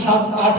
7-8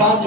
5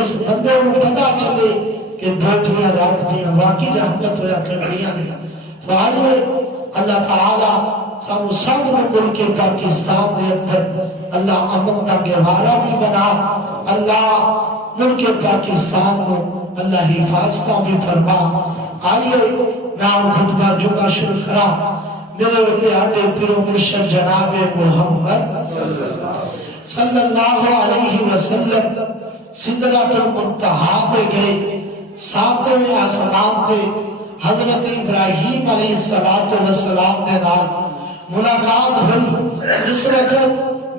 اس بندے کو پتا چلے کہ بیٹیاں رب دیاں واقعی رحمت ہویا کردیاں نے. تو آئیے اللہ تعالی سب سب ملک پاکستان دے اندر اللہ امن دا گہوارہ بھی بنا. اللہ ملک پاکستان کو اللہ حفاظتہ بھی فرما. آئیے نام خطبہ جمعہ شروع کرا. میرے وقت آٹے پیرو مرشد جناب محمد صلی اللہ علیہ وسلم سدرۃ المنتہا پہ گئے. ساتویں آسمان پہ حضرت ابراہیم علیہ السلام نے نال ملاقات ہوئی. جس وقت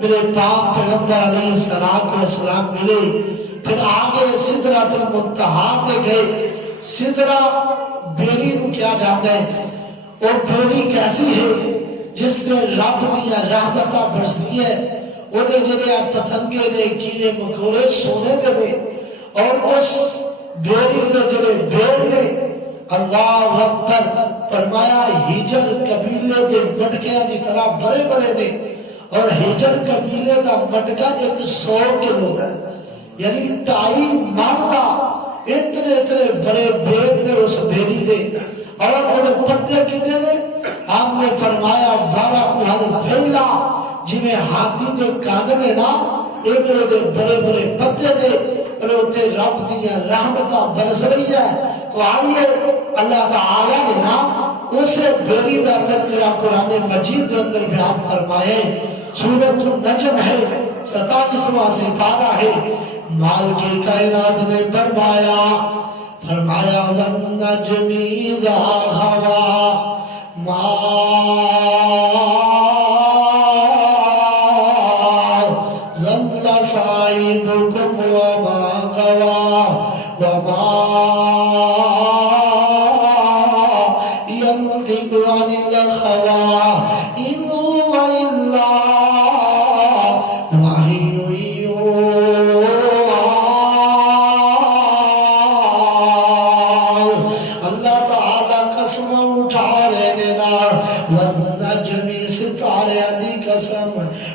میرے پاک پیغمبر علیہ السلام ملے. پھر آگے سدرۃ المنتہا پہ گئے. سدرہ بیری کو کیا جاتا ہے؟ اور بیری کیسی ہے جس نے رب دیا رحمتہ برستی ہے. وہ دے جنہیں پتھنگے نے کیڑے مکوڑے سونے دے اور اس بیری دے جنہیں بیڑ نے اللہ اکبر فرمایا. ہجر قبیلے دے مٹکیاں دی طرح بڑے بڑے نے اور ہجر قبیلے دا مٹکا 100 کلو دا یعنی 2.5 من دا اتنے اتنے بڑے بیڑ نے اس بیری دے. اور انہیں پتے کنے نے ہم نے فرمایا وارا کوہل پھیلا جی میں ہاتھی دے کاندنے نا ایک دے بڑے بڑے پتے نے اور اتنے رب دیا رحمتہ برس رہی ہے. تو آئیے اللہ تعالی نے نا اسے بیری دا تذکرہ قرآن مجید کے اندر بیان فرمائے. سورۃ النجم ہے 27واں سپارہ ہے. مال کی کائنات نے فرمایا وَالنَّجْمِ إِذَا هَوَىٰ مَا ضَلَّ صَاحِبُكُمْ وَمَا غَوَىٰ وَمَا يَنطِقُ عَنِ الْهَوَىٰ إِنْ هُوَ إِلَّا وَحْيٌ يُوحَىٰ.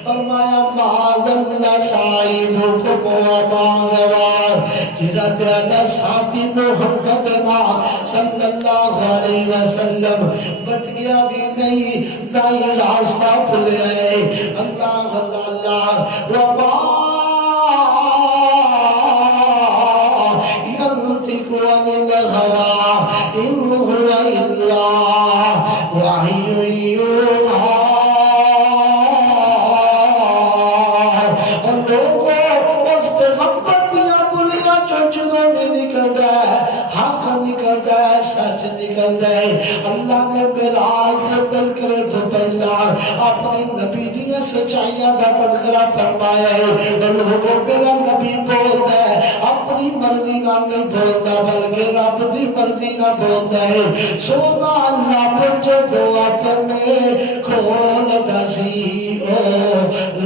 فرمایا معاذ صاحبكم وما غوى. تیرا پیارا ساتھی محمد صلی اللہ علیہ وسلم بٹ گیا بھی نہیں نہ یہ راستہ بھولے. اللہ اللہ وما ينطق عن الهوى إن هو إلا وحي يوحى. اللہ نے معراج سے تذکرے تو پہلا اپنی نبی دیا سچائیاں کا تذکرہ فرمایا ہے. لوگوں میرا نبی بولتا ہے اپنی مرضی نہ نہیں بولتا بلکہ رب دی مرضی نہ بولتا ہے. سونا اللہ پوچھے دو اپنے کھول دسی او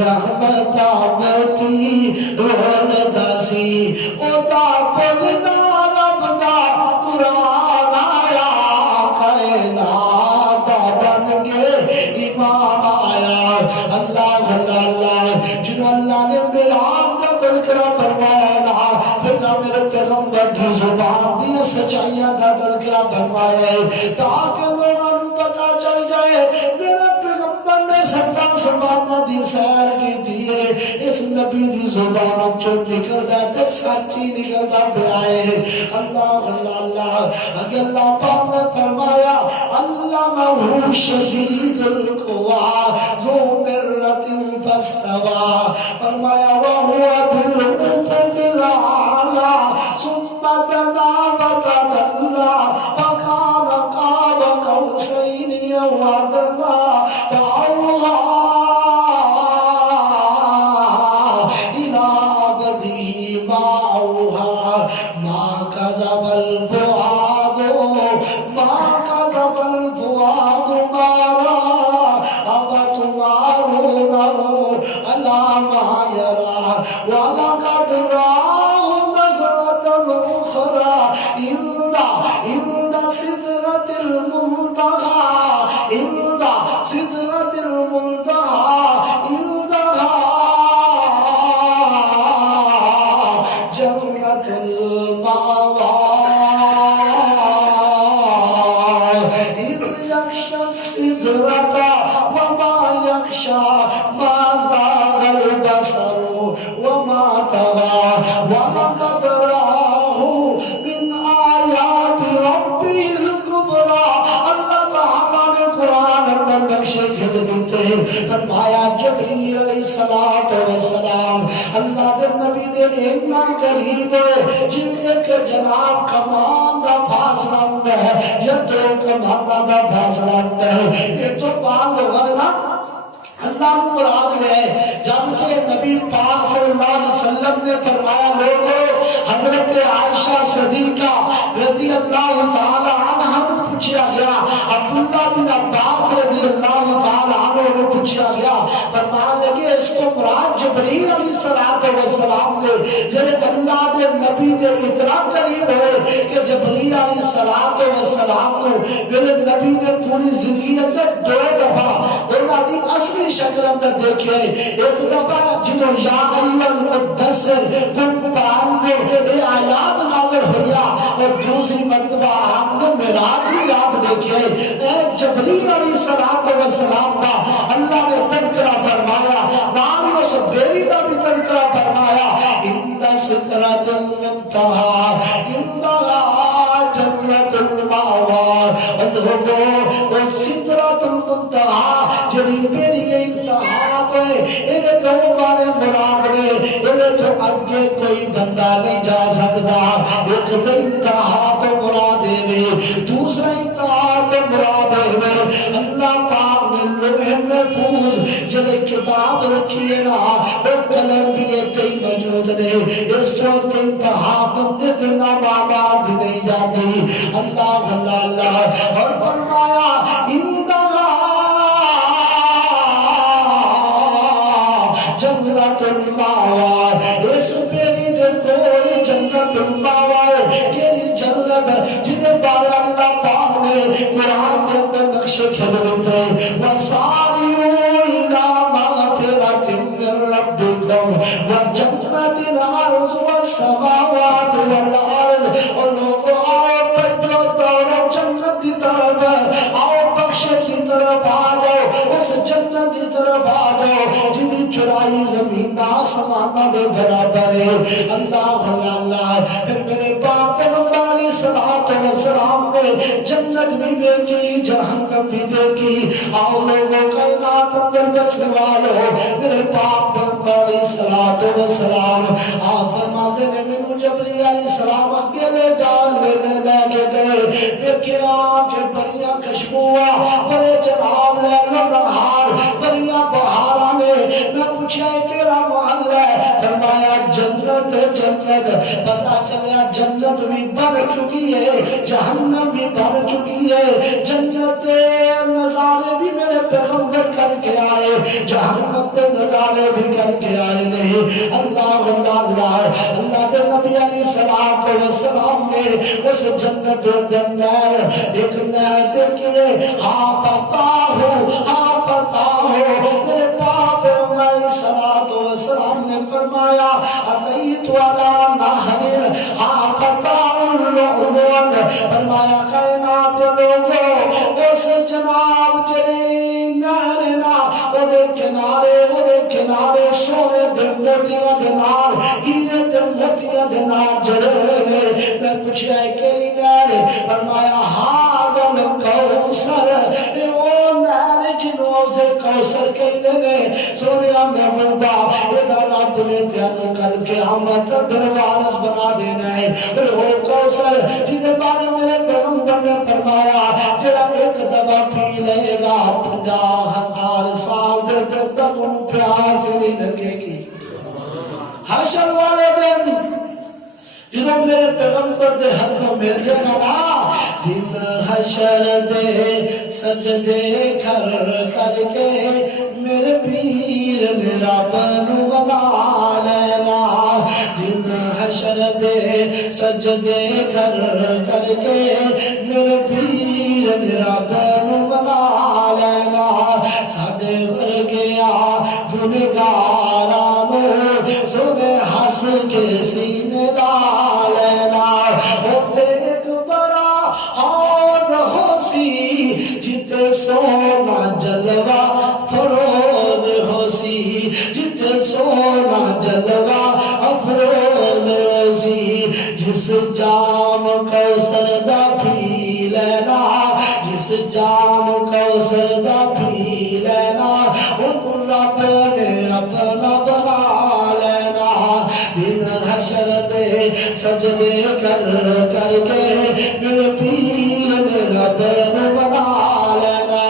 رحمت آمتی رول دسی او دا پلنا رب دا قرآن زبان دی سچائیاں کا تذکرہ فرمایا ہے تاکہ لوگوں کو پتا چل جائے میرے پیغمبر نے سبتا سمانا دی سیر کی دیئے. اس نبی دی زبان جو نکلتا ہے سچی نکلتا پہ آئے. اللہ اللہ اللہ اگر اللہ پاک نے فرمایا علمہ شدید القوا ذو مرۃ فاستوى. فرمایا وہو بالافق الاعلی ثم دنا فتدلى فكان قاب قوسين او ادنى فاوحى الى عبده ما اوحى ما كذب الفؤاد ما كذب الفؤاد ما رأى أفتمارونه على ما يرى ولقد رآه نزلة أخرى عند سدرة المنتهى عند سدرة المنتهى عندها جنة وَلَقَدْ رَآهُ مِنْ آيَاتِ رَبِّهِ الْكُبْرَى. اللہ تعالیٰ نے قرآن اندر نقشے کھڑ دیتے. فرمایا جبریل علیہ السلام اللہ دے نبی دے اتنا قریب ہے جن ایک جناب کمان دا فاصلہ ہوتا ہے یا دو کمانہ دا فاصلہ ہوتا ہے. یہ تو بات ورنہ اللہ کو مراد ہے. جب کہ نبی پاک صلی اللہ علیہ وسلم نے فرمایا لوگوں حضرت عائشہ صدیقہ رضی اللہ تعالی عنہ کو پوچھا گیا, عبداللہ بن عباس رضی اللہ تعالی عنہ کو پوچھا گیا, فرمان لگے اس کو مراد جبریل علیہ السلام نے جب اللہ دے نبی دے اتنا قریب ہوئے کہ جبریل علیہ السلام کو میرے نبی نے پوری زندگی اندر 2 دفعہ انہاں دی اصلی شکل اندر دیکھے. ایک دفعہ جنہوں یا ایھا المدثر قم فانذر یہ آیات نازل ہویا, اور دوسری مرتبہ آپ نے معراج کی رات دیکھے. جبریل علیہ السلام کا اللہ نے تذکرہ فرمایا, نال اس بیری کا بھی تذکرہ فرمایا. عند سدرۃ المنتہی عندہا جنت المأوی. اور سدرۃ المنتہی جبھی میری انتہا تو ہے انہیں 2 بارے مراد ہے, انہیں تو اگے کوئی بندہ نہیں جا سکتا. ایک تو انتہا تو مراد ہے, دوسرا انتہا تو مراد ہے. اللہ پاک نے لوح محفوظ جنہیں کتاب رکھی ہے نا اور قلم بھی اتنی موجود نے, اس کو انتہا بندے بنا باباد نہیں جاتی. اللہ اور فرمایا جنت المأوی, اس پیری دے کوئی جنت المأوی کیلی جنت جنہیں بارے اللہ پاک نے قرآن کے اندر نقشے کھڑ دیتے. وَسَارِعُوا إِلَىٰ مَغْفِرَةٍ مِّن رَّبِّكُمْ وَجَنَّةٍ عَرْضُهَا السَّمَاوَاتُ وَالْأَرْضُ. اور لوگوں آؤ بڑھو دوڑو جنت کی طرف, آؤ بخشت کی طرف آ جاؤ, اس جنت کی طرف آ جاؤ جنہی چرائی زمین آسمانہ دے برابر ہے. اللہ پھر میرے باپ پیغمبر علیہ السلام نے جنت بھی دیکھی جہنم بھی دیکھی. آؤ لوگوں کائنات اندر بسنے والوں میرے باپ پیغمبر علیہ السلام آپ فرماتے نے منو جبریل علیہ السلام اکیلے جا لینے لے کے گئے. دیکھیا کہ بڑیاں خوشبوواں بڑے جناب لیلو نہار بڑیاں بہاراں نے. میں پوچھا ہے تیرا محل ہے, فرمایا جنت جنت. پتا چلیا جنت بھی بڑھ چکی ہے جہنم بھی بڑھ چکی ہے. جنت نظارے بھی میرے پیغمبر کر کے آئے, جہنم کے نظارے بھی کر کے آئے نہیں. اللہ دے نبی علیہ السلام نے اس جنت اندر نہر ایک نہر سے کیے. ہاں پتا ہو میرے باپ علیہ السلام نے فرمایا اتیت علی نہر قطع العنوان. فرمایا کائنات لوگوں اس جناب جلی نہر نا اودے کنارے سونے دے موتیاں دے نال ہیرے دے موتیاں دے نال جڑے نے. میں پوچھا ہے کیڑی نہر؟ فرمایا حاضر کوثر. او نہر جنوں سے کوثر کہتے نے. سونیا محبوبہ ادا رب نے تینوں کر کے آمد دروارس بنا دینا ہے. وہ کوثر جدے بارے میرے پیغمبر نے فرمایا جڑا ایک دفعہ پی لے گا 50,000 سال دے تک پیاس نہیں لگے گی. حشر والے دن جنہوں میرے پیغمبر دے ہاتھوں مل جائے گا دن حشر دے سجدے کر کے میرے پیر نے رب نو بنا لینا. دن حشر دے سجدے کر کے میرے پیر نے رب نو بنا لینا. ساڈے ورگیا گنہگاراں نو سونے ہس کے سینے لا لینا. اوتے ایک بڑا حوض ہو سی جتے سونا جلوہ فروز ہو سی, جتے سونا جلوہ افروز جس جام کوثر دا پی لینا جس جام کوثر دا پی لینا وہ تو رب نے اپنا بنا لینا دن حشر دے سجدے کر کر کے میرے پیر نے رب نے بنا لینا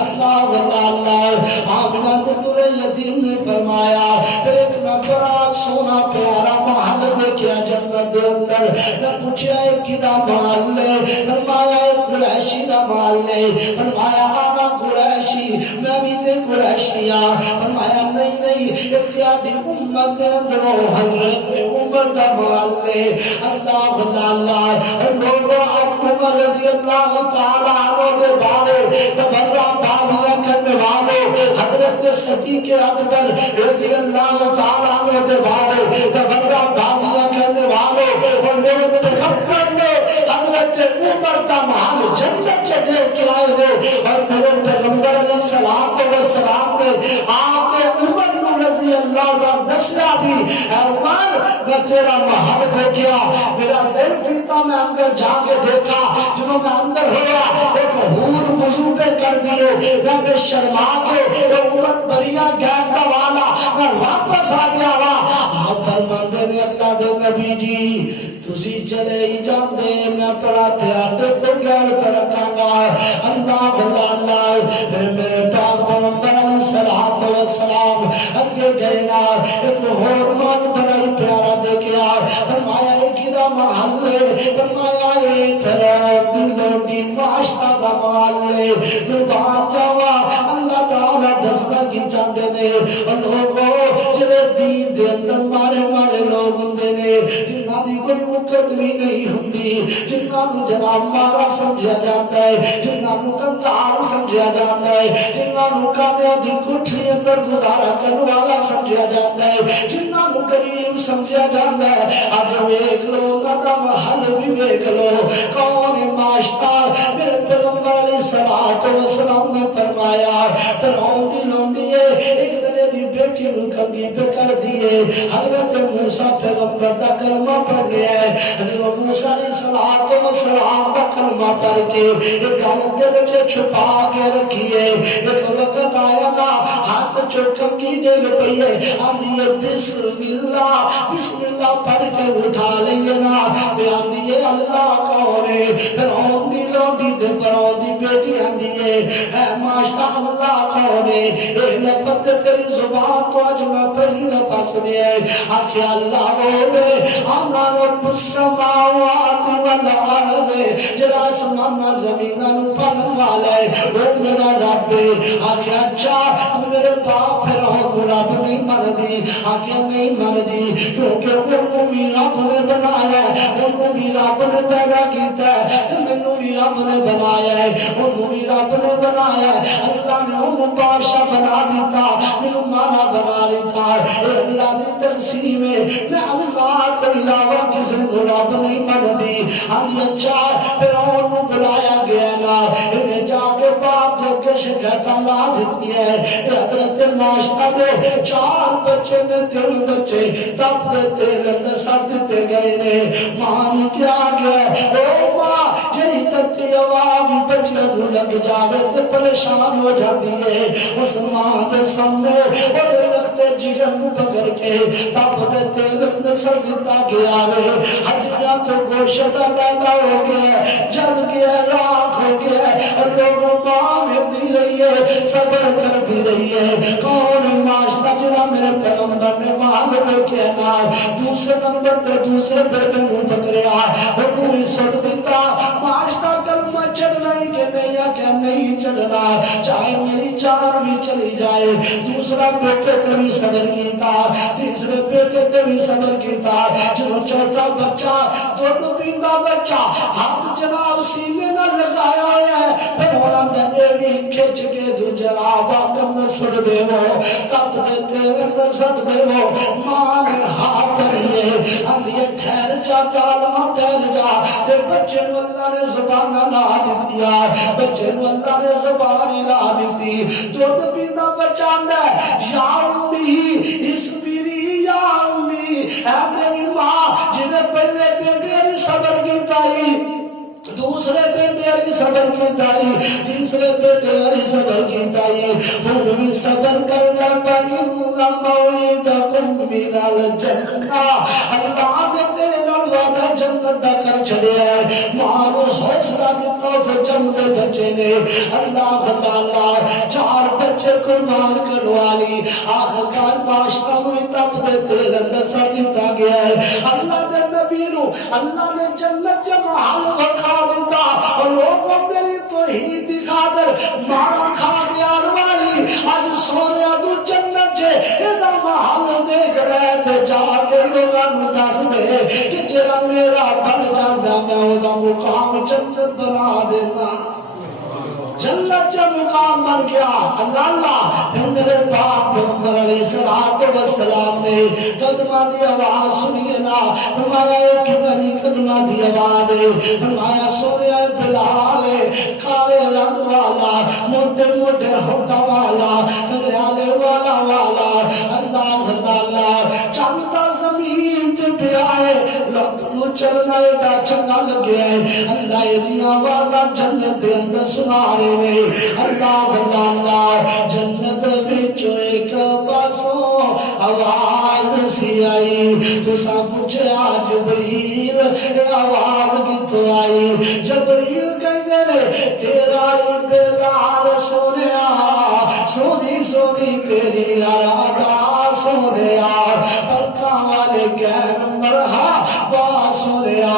اللہ واللہ اللہ آمنہ ترے یتیم نے فرمایا پھر ایک میں بڑا سونا پیارا محل دیکھیا جنت دے اندر میں پوچھا ایک کی دا محل ہے فرمایا ایک قریشی دا محل ہے فرمایا آنا قریشی میں بھی تے قریشیاں فرمایا نہیں نہیں اتیادی امت دے اندر حضرت عمر دا محل ہے اللہ واللہ اللہ لوگوں آج عمر رضی اللہ تعالیٰ عنہ دے بارے تبرہ بازیاں کرنے والوں حضرت صدیق اکبر رضی اللہ تعالیٰ عنہ دے بارے تبرہ بازیاں کرنے والوں اور میرے پیغمبر نے حضرت عمر کا محل جنت چڑھے کے آئے نے اور میرے پیغمبر علیہ السلام نے آقے عمر رضی اللہ کا نسلہ بھی اے عمر میں تیرا محل دیکھیا میرا دل کیتا میں اندر جا کے دیکھا جنہوں میں اندر ہوا ایک حور وضو پہ کر دیے میں بے شرما کے عمر بریہ گیتا والا میں واپس آ گیا ہوا آپ فرماندے نے اللہ دے نبی جی تسی چلے ہی جان دے میں پڑا تھیاٹے کو گیر کر رکھا گا اللہ اللہ پھر میرے پیغمبر علیہ السلام اگے گئے نا ایک اور مال بڑا ہی پیارا دیکھیا فرمایا ایک دا محل ہے فرمایا ایک پھر دلوٹی معاشتہ دا محل ہے دربار جاوا اللہ تعالیٰ دسنا کی جاندے نے اور لوگوں جنہیں دین دے اندر مارے مارے لوگ ہوندے نے جنہ دی کوئی وقت بھی نہیں ہوندی جنہ نو جناب مارا سمجھا جاتا ہے جنہ نو کنگار سمجھا جاتا ہے جنہ نو کانیا دی کٹھی اندر گزارا کرنے والا سمجھا جاتا ہے جنہ نو غریب سمجھا جاتا ہے آج ایک لو دا محل بھی ایک لو کون معاشتہ میرے پیغمبر علیہ السلام نے فرمایا فرعون دی لونڈی ایک دنے دی بیٹی نو کمی پہ کر دیے حضرت موسیٰ پیغمبر دا کلمہ پڑھ لیا ہے حضرت موسیٰ علیہ السلام دا کلمہ پڑھ کے ایک گانت دے بچے چھپا کے رکھیے ایک وقت آیا نا ہاتھ چوکم کی ڈیگ پئیے آندھیے بسم اللہ پڑھ کے اٹھا لئیے نا دے آندھیے اللہ کونے پھر آن دی لونڈی دے پر آن دی بیٹی آندھیے اے ماشتہ اللہ کونے اے لپت تیری زبان تو آج میں پہلی دفعہ سنے آکھے اللہ ہوئے آنا رب السماوات والارض جرا سمانا زمینہ نو پالن والے وہ میرا رب آکھے اچھا تو میرے باپ فرعون رب نہیں مردی آکھے نہیں مردی کیونکہ وہ بھی رب نے بنایا ہے وہ بھی رب نے پیدا کیتا ہے منو بھی رب نے بنایا ہے وہ بھی رب نے بنایا ہے اللہ نے انہوں بادشاہ بنا دیتا منو مانا بنا دیتا اے اللہ دی تقسیم ہے میں اللہ کو علاوہ کسی کو رب نہیں مندی آدھی اچھا پھر انہوں بلایا گیا نا انہیں جا کے بات دے کے شکایتہ لا دیتی ہے حضرت معاشتہ دے 4 بچے نے 3 بچے تب دے تیل اندر سر دیتے گئے نے مان کیا گیا او ماں جنہی تکتی آوامی بچے نو لگ جاوے تے پریشان ہو جاتی ہے اس ماں دے سامنے وہ دے لگتے جگر نو پکر کے تب دے تیل اندر سر دیتا گیا وے ہڈیاں تو گوشتہ لینا ہو گیا جل گیا راک ہو گیا اور لوگوں ماں میں دی رہی ہے صبر کر دی رہی ہے کون معاشتہ جنہ میرے پیغمبر نے محل میں کہنا دوسرے نمبر پہ دوسرے بیٹے نو پکریا وہ پوری سوٹ دیتا معاشتہ کلمہ چڑھنا ہی کہ نہیں ہے کہ نہیں چڑھنا چاہے میری جان بھی چلی جائے دوسرا بیٹے تے بھی صبر کیتا تیسرے بیٹے تے بھی صبر کیتا جنہوں چوتھا بچہ دودھ پیندا بچہ ہاتھ جناب سینے نہ لگایا ہوا ہے پھر ہونا دے بھی کھچ کے دو جناب اپنے سڑ دے وہ تب دیتے لگا سڑ دے وہ ماں نے ہاتھ کریے اندھیے ٹھہر جا ظالمہ ٹھہر جا تے بچے نو اللہ نے زبان لا دیتیا بچے نو اللہ نے زبان لا دیتی دودھ پیندا بچہ اندھا یا امی اس پیری یا امی اے میری ماں جنہیں پہلے بیٹے علی صبر کیتا تیسرے بیٹے علی صبر کیتا ہن بھی صبر کرنا پئی موعدکم من الجنہ اللہ نے تیرے نال وعدہ جنت دا کر چھڑیا ہے ماں نو حوصلہ دتا اس جنم دے بچے نے اللہ اللہ چار بچے قربان کرنے والی آخرکار معاشرہ نو تپ دے تیل اندر سڑ دیتا گیا ہے اللہ دے نبی نو اللہ نے جنت جب محل وکھا دیتا اور لوگوں میری توحید دکھا در مارا کھا گیا والی آج سونے دو جنت چھے ایدہ محل دیکھ رہے تے جا کے لوگاں دس دے کہ جرا میرا بن جاندہ میں ہوتا مقام جنت بنا دینا جنت جب مقام بن گیا اللہ اللہ پھر میرے باپ پیغمبر علیہ السلام نے قدمہ دی آواز سنیے نا فرمایا ایک نبی قدمہ دی آواز ہے فرمایا سونے بلال کالے رنگ والا موٹے موٹے ہوٹا والا گھریالے والا اللہ اللہ چاندہ زمین تے پہ آئے لوگ چلنا ایڈا چنگا لگے اللہ دی آوازہ جنت دے اندر سنا رہے اللہ اللہ جنت بچو ایک پاسوں آواز سی آئی تو سا پوچھا جبریل آواز کی تو آئی جبریل کہی دے رہے تیرا بلال سونیا سونی سونی تیری ارادہ سونیا پلکا والے گہن مرحبا سونیا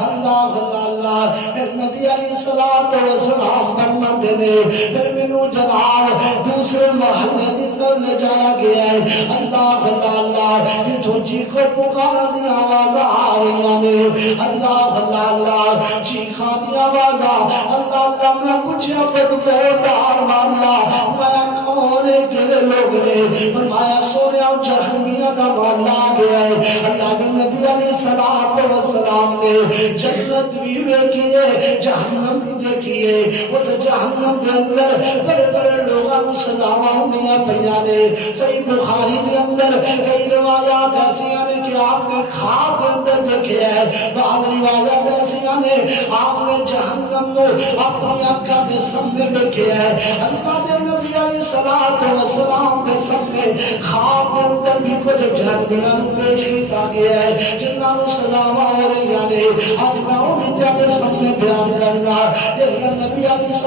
اللہ اللہ نبی علیہ السلام فرماتے نے پھر منو جناب دوسرے محلے دی طرف لے جایا گیا ہے اللہ اللہ جتوں چیخو پکارا دی آواز آ رہی نے اللہ چیخا دی آواز اللہ میں پوچھا بدبودار والا میں کون گرے لوگ نے فرمایا سوریا جہنمیہ دا مولا گیا ہے اللہ کے نبی علیہ السلام نے جنت بھی دیکھیے جہنم بھی دیکھیے اس جہنم کے اندر بڑے بڑے لوگوں کو سزاواں ہوندیاں پیاں نے صحیح بخاری کے اندر کئی روایات ایسیاں نے کہ آپ نے خواب کے اندر دیکھے ہے بعض روایات ایسیاں نے آپ نے جہنم کو اپنی آنکھوں کے سامنے دیکھے ہے اللہ کے نبی علیہ السلام کے سامنے خواب کے اندر بھی کچھ جہنمیاں پیش کیتا گیا ہے جنہاں کو سزاواں ہو رہی ہیں آج میں امید کے سامنے بیان کرنا جیسے نبی علیہ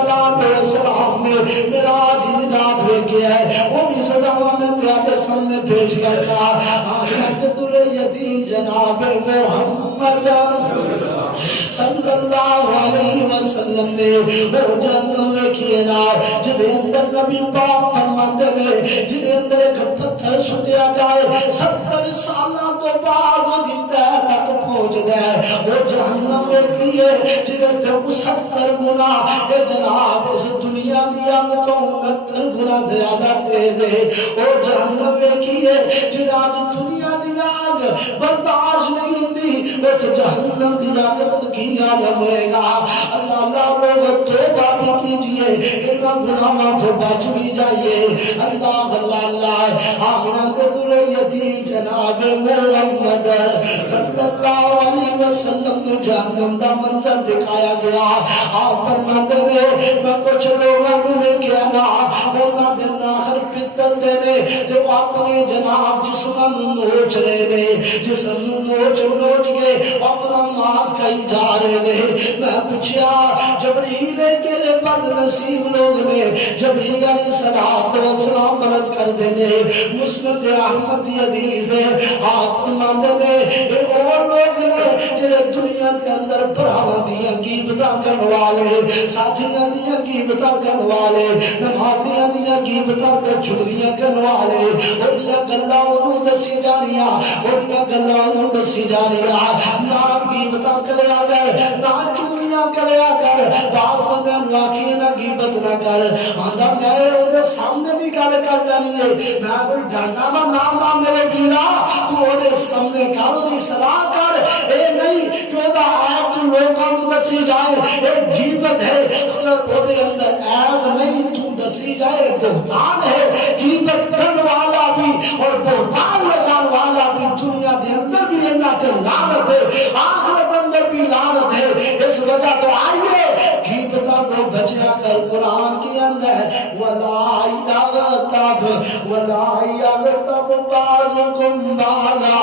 السلام نے میرا آج رات ہوئے کیا ہے وہ بھی سزاواں میں تیارے سامنے پیش کرنا آخرت یتیم جناب محمد صلی اللہ علیہ وسلم نے وہ جہنم ویکھیے نا جدے اندر نبی پاک فرماندے نے جدے اندر ایک پتھر سٹیا جائے 70 سالاں تو بعد دی تہ تک پہنچ دے وہ جہنم ویکھیے جدے تے 70 گنا اے جناب اس دنیا دی آگ تو 69 گنا زیادہ تیز ہے وہ جہنم ویکھیے جدے دنیا دی آگ برداشت نہیں ہوندی اس جہنم دی آگ کی عالم ہوئے گا اللہ لوگ توبہ بھی کیجئے انہاں گناہاں تو بچ بھی جائیے اللہ آمینہ کے در یتیم جناب محمد صلی اللہ علیہ وسلم نے جہنم دا منظر دکھایا گیا آپ فرماتے نے میں کچھ لوگوں نے کیا نا انہاں دے ناخر پتل دے نے جو اپنے جناب جسماں نوچ رہے نے جسم نوچ کے اپنا ماس کھائی جا رہے نے میں پوچھا جبریل کے بد نصیب لوگ نے جبریل علیہ السلام مرض کر دینے مسند احمد حدیث ہے آپ فرماتے نے یہ اور لوگ نے جنہیں دنیا کے اندر پراواں دیاں غیبتاں کرن والے ساتھیاں دیاں غیبتاں کرن والے نمازیاں دیاں غیبتاں تے چغلیاں کرن والے اودیاں گلاں انہوں دسی جا رہیاں اودیاں گلاں انہوں دسی جا رہیاں نام غیبتاں کریا کر نہ چغلیاں کریا کر بعض بندے لاکھیاں نہ غیبت نہ کر آندا میں اودے سامنے بھی گل کر لینی ہے میں کوئی ڈانڈا نا نام دا میرے پیرا تو اودے سامنے کر اودی صلاح کر اے نہیں کہ اودا عیب تو لوکاں نوں دسی جائے اے غیبت ہے اگر اودے اندر عیب نہیں تو دسی جائے بہتان ہے غیبت کرن والا بھی اور بہتان لگان والا بھی دنیا دے اندر بھی انہاں تے لعنت ہے آخرت اندر بھی لعنت ہے اس وجہ تو آئیے غیبت ولا یغتب بعضکم بعضا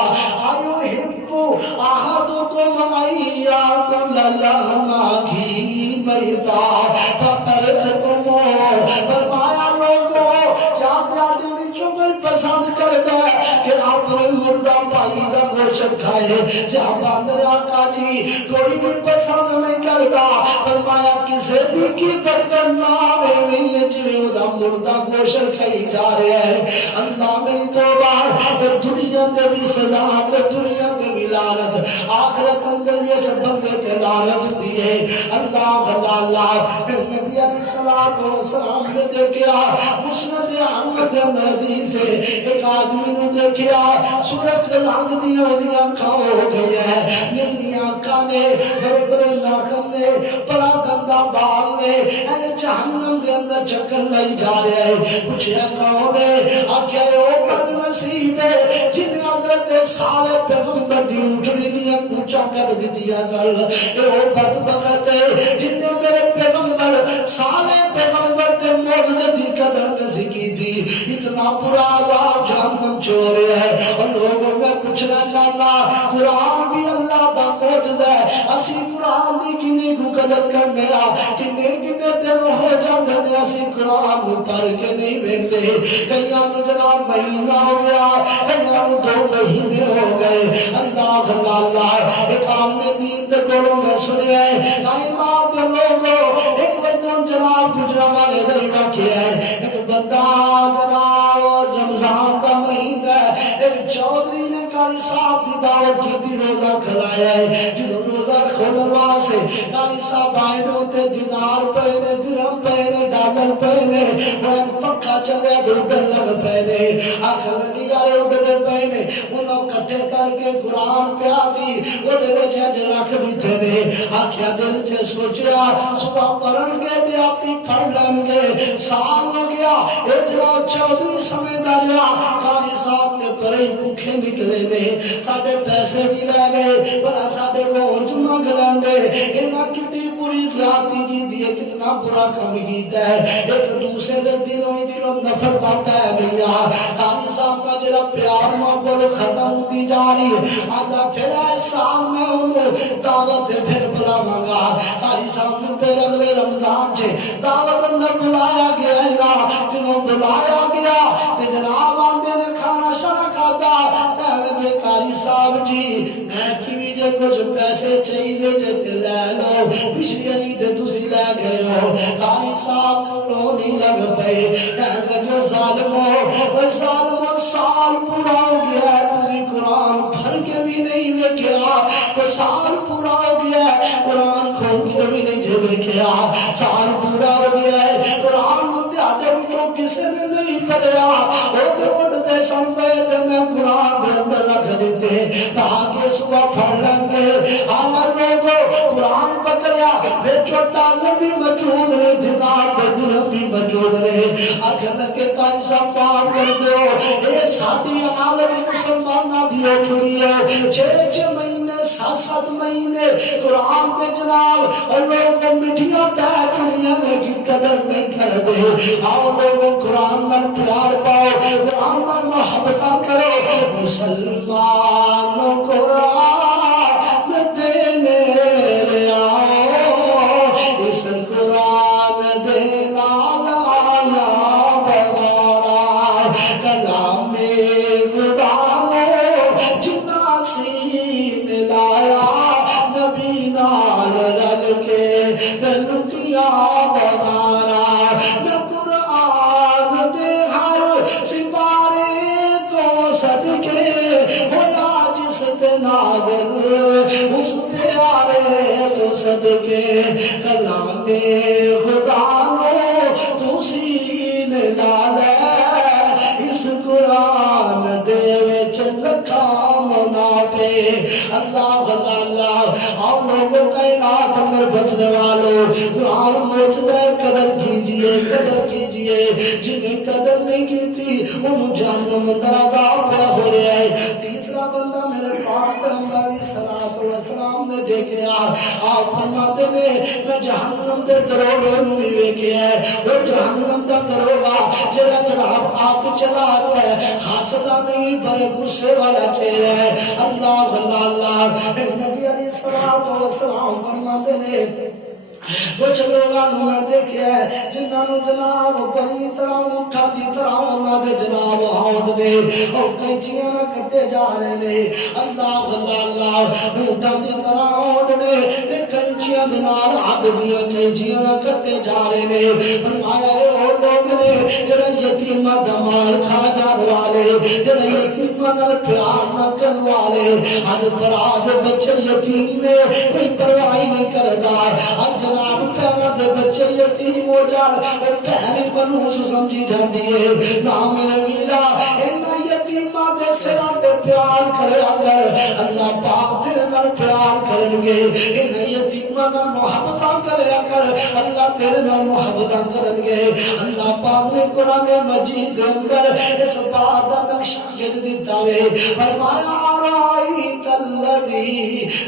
ایحب احدکم ان یاکل لحم اخیہ میتا فکرہتموہ فرمایا لوگوں کیا تیاری وچوں کوئی پسند کرتا ہے کہ اپنے مردہ بھائی دا گوشت کھائے؟ صحابہ نے آقا جی کوئی بھی پسند نہیں کرتا۔ فرمایا کسے دی قیمت کرنا میں جویں دا مردہ گوشت کھائی جا رہے ہیں۔ اللہ میری توبہ، دنیا تے بھی سزا تے دنیا تے بھی لعنت، آخرت اندر بھی اس بندے تے لعنت دیے۔ اللہ اللہ نبی علیہ الصلوۃ والسلام نے دیکھا مسند احمد دے اندر حدیث ہے، ایک آدمی نے دیکھا سورج رنگ دیاں اودیاں اکھاں ہو گئی ہے، نیلیاں اکھاں نے، بڑے بڑے ناخن نے، بڑا گندا بال نے، اے جہنم دے اندر چکر لائی جا رہے ہیں۔ پوچھا کون ہے؟ آخیا او بد نصیب ہے جن حضرت صالح پیغمبر دی اونٹنی دیاں کوچاں کٹ دتیاں سن، اے او بد بخت ہے جن نے میرے پیغمبر صالح پیغمبر دے معجزے دی قدر نہیں کی تھی۔ اتنا برا عذاب جہنم چھوڑ رہا ہے۔ اور لوگوں میں پوچھنا چاہتا قرآن بھی اللہ دا معجزہ ہے، اسی قرآن دی کنی کو قدر کرنے کنے دن ہو جاندے نے اسی قرآن کو پڑھ کے نہیں ویندے۔ کئیاں نوں جناب مہینہ ہو گیا، کئیاں نوں 2 مہینے ہو گئے۔ اللہ اللہ ایک عالم دین دے کولوں میں سنیا ہے کائنات دے لوگوں ایک وجہ جناب گجرا والے دے رکھے ہے، ایک بندہ جناب رمضان دا مہینہ ہے، ایک چودھری نے قاری صاحب دی دعوت کی تھی، روزہ کھلایا ہے۔ جنہوں روزہ کھولن واسطے قاری صاحب آئے تے دینار پے نے، درہم پے نے، ڈالر پے نے، وہ پکا چلے گھر لگ پے نے، آنکھ لگی گارے اڑتے پے نے، انہوں کٹھے کر کے قرآن پیا سی وہ دے وچ رکھ دیتے نے۔ آکھیا دل چ سوچیا صبح پڑھن گے تے آپ ہی پڑھ لیں گے، سال ہو گیا اے جڑا چودھری سمجھدا رہیا قاری صاحب تے پرے بھوکے نکلے نے، ساڈے پیسے بھی لے گئے بھلا ساڈے روز منگ لیندے، انہاں کتنی بری زیادتی کی دی، کتنا برا کام کیتا ہے۔ ایک دوسرے دے دلوں ہی دلوں نفرت پہ گیا، قاری صاحب کا جڑا پیار محبت ختم ہوتی جا رہی ہے۔ آدھا پھر سال میں انہوں دعوت پھر بلاواں گا۔ قاری صاحب نے پھر اگلے رمضان سے دعوت اندر بلایا گیا ہے نا، جنہوں بلایا گیا تے جناب آندے نے کھانا شنا کھاتا، کہنے لگے قاری صاحب جی میں کی بھی جے کچھ پیسے چاہیے جے تے لے لو، پچھلی علی تے تسی لے گئے ہو۔ قاری صاحب رونے لگ پئے، کہنے لگے ظالمو سال پورا ہو گیا ہے تسی قرآن پڑھ کے بھی نہیں ویکھیا، تو سال پورا ہو گیا ہے قرآن کھول کے بھی نہیں ویکھیا، سال پورا ہو گیا ہے قرآن کو تہاڈے وچوں کسے نے نہیں پڑھیا، اڑتے سن پے تے میں قرآن دے اندر رکھ دیتے تاکہ صبح پڑھ لیں گے۔ آیا لوگوں قرآن پکڑیا وچوں ڈالر بھی موجود نے، دینار تے درہم بھی موجود نے، آکھن لگے قاری صاحب معاف کر دیو، اے ساڈی عالم مسلماناں دی چھڑی ہے، 6 مہینے 7 مہینے قرآن دے جناب اور لوگ مٹھیاں پہ چڑیاں لیکن قدر نہیں کرتے۔ آؤ لوگوں قرآن نال پیار پاؤ، قرآن نال محبت کرو، مسلمانوں قرآن دینے لے آؤ، اس قرآن دے نال آیا بوارا، کلام خدا جنا سین لایا نبی نال رل کے لٹیا بغارا، میں قرآن دے ہر سپارے تو صدقے ہویا جس تے نازل اس پیارے تو صدقے، کلام خدا نو تو سین لا لے، اس قرآن دے وچ لکھا منافع۔ اللہ اللہ آؤ لوگوں کائنات اندر بسنے والوں قرآن معجزہ قدر کیجئے، قدر کیجئے، جنہیں قدر نہیں کی تھی انہوں جہنم اندر عذاب پہ ہو رہے ہیں۔ تیسرا بندہ میرے پاک پیغمبر علیہ الصلوۃ والسلام نے دیکھا آپ فرماتے نے میں جہنم دے دروگے نو بھی ویکھیا ہے وہ جہنم دا دروگا جڑا جناب آگ چلا رہا ہے حاسدہ نہیں بڑے غصے والا چہرہ ہے اللہ اللہ اللہ نبی علیہ السلام فرماتے نے کچھ لوگوں نے دیکھا ہے جنہاں نو جناب بڑی طرح اٹھا دی طرح انہاں دے جناب ہونٹ نے اور کینچیاں نہ کٹے جا رہے نے اللہ اللہ اللہ اٹھا دی طرح ہونٹ نے تے کینچیاں دے نال اگ دیاں کینچیاں نہ کٹے جا رہے نے فرمایا اے او لوگ نے جڑا یتیماں دا مال کھا جان والے جڑا یتیماں نال پیار نہ کرن والے اج برات بچے یتیم نے کوئی پرواہ نہیں کردا اج جناب پیرا دے بچے یتیم ہو جان وہ پہلی بنوس سمجھی جاندی ہے نا میرے ویرا اینا یتیماں دے سراں تے پیار کریا کر اللہ پاک تیرے نال پیار کرن گے اینا یتیماں نال محبتاں کریا کر اللہ تیرے نال محبتاں کرن گے اللہ پاک نے قرآن مجید دے اندر اس بات دا نقشہ کھچ دیتا ہے فرمایا ارائیت الذی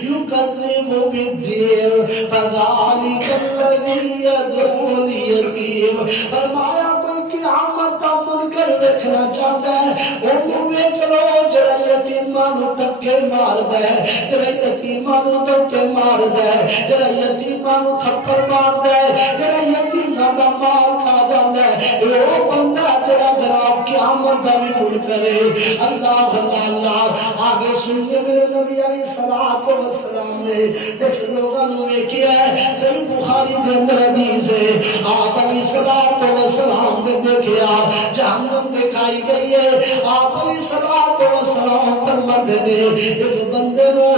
یکذب بالدین فذلک الذی یدعو الیتیم فرمایا کوئی قیامت دا منکر ویکھنا چاہتا ہے اونوں ویکھ لو جڑا یتیماں نوں دھکے ماردا ہے جڑا یتیماں نوں دھکے ماردا ہے جڑا یتیماں نوں تھپڑ ماردا ہے جڑا یتیماں دا مال کھا جاندا ہے او بندہ جڑا جناب قیامت دا بھی منکر ہے اللہ اللہ اللہ آگے سنیے میرے نبی علیہ الصلوۃ والسلام نے کچھ لوگوں نے ویکھیا ہے صحیح بخاری دے اندر حدیث ہے آپ علیہ الصلوۃ والسلام نے دیکھا جہنم دکھائی گئی ہے آپ علیہ الصلوۃ والسلام فرماتے نے ایک بندے نو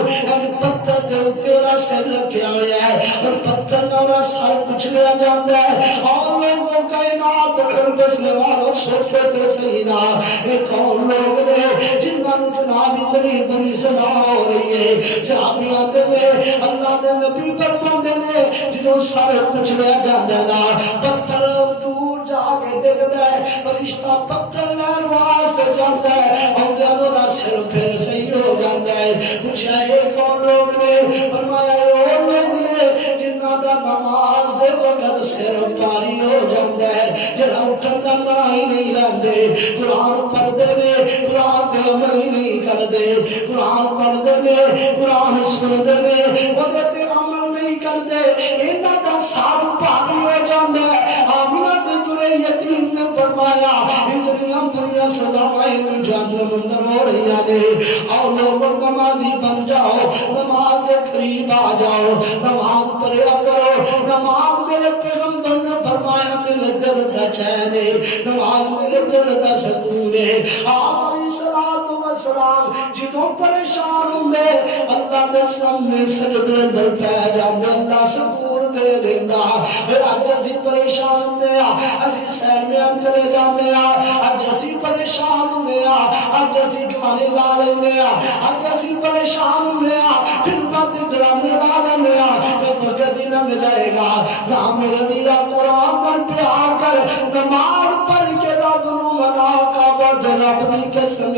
پتھر دے اوتے والا سر رکھیا ہوا ہے اور پتھر نال سر کچلیا جاندا ہے اور لوگوں کائنات پر بسنے والوں سوچو تے صحیح نا ایک اور لوگ نے جنہاں نو جناب اتنی بری سزا ہو رہی ہے صحابی آتے نے اللہ دے نبی فرماندے نے جدوں سر کچلیا جاندا نا پتھر دور جا کے ڈگدا ہے فرشتہ پتھر لین واسطے جاندا ہے اور دے دا سر پھر صحیح ہو جاندا ہے پوچھا ایک اور لوگ نے فرمایا اور لوگ نے جنہاں دا نماز دے وقت سر پاری ہو جاندا ہے جڑا اٹھن دا نا ہی نہیں لیندے قرآن پڑھدے نے قرآن تے عمل ہی نہیں کردے قرآن پڑھدے نے قرآن سندے نے اودے تے عمل نہیں کردے انہاں دا سر پاری ہو جاندا ہے آمنہ تے ترے یتیم نے فرمایا اتنیاں بڑیاں سزائیں جہنم اندر ہو رہی نے اور لوگوں نمازی بن جاؤ نماز کے قریب آ جاؤ نماز پڑھیا کرو نماز میرے پیغمبر نے فرمایا میرے دل کا چین ہے نماز میرے دل کا سکون ہے آپ علیہ الصلوۃ والسلام جدوں پریشان ہوندے اللہ دے سامنے سجدے اندر پے جاندے اللہ سکون دے دیندا اج اسی پریشان ہوندے اسی سہمیاں چلے جاندے اج اسی پریشان ہوندے اج اسی گانے لا لیندے اج اسی پریشان ہوندے پھر بعد ڈرامے لا لیندے تے وقت ہی لنگ جائے گا نہ میرے ویرا قرآن نال پیار کر نماز پڑھ کے رب نو منا کا رب دی قسم